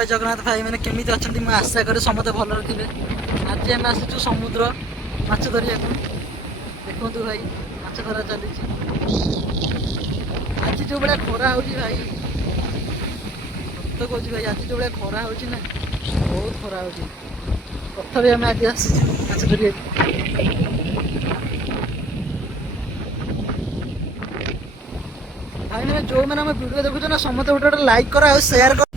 जय जगन्नाथ भाई मैंने केमी अच्छा मुझे आशा करे समस्ते भलरे थे। आज आम आसुचु समुद्र माछ धरिया देखु भाई माछ धरा चली। आज जो भाया खरा हो भाई सत कह भाई आज जो भाया खरा हो बहुत खरा हो तथा आम आज आस माछ धरिया। भाई मैंने जो मैंने वीडियो देखुचे ना समस्त गोटे लाइक करा शेयर कर।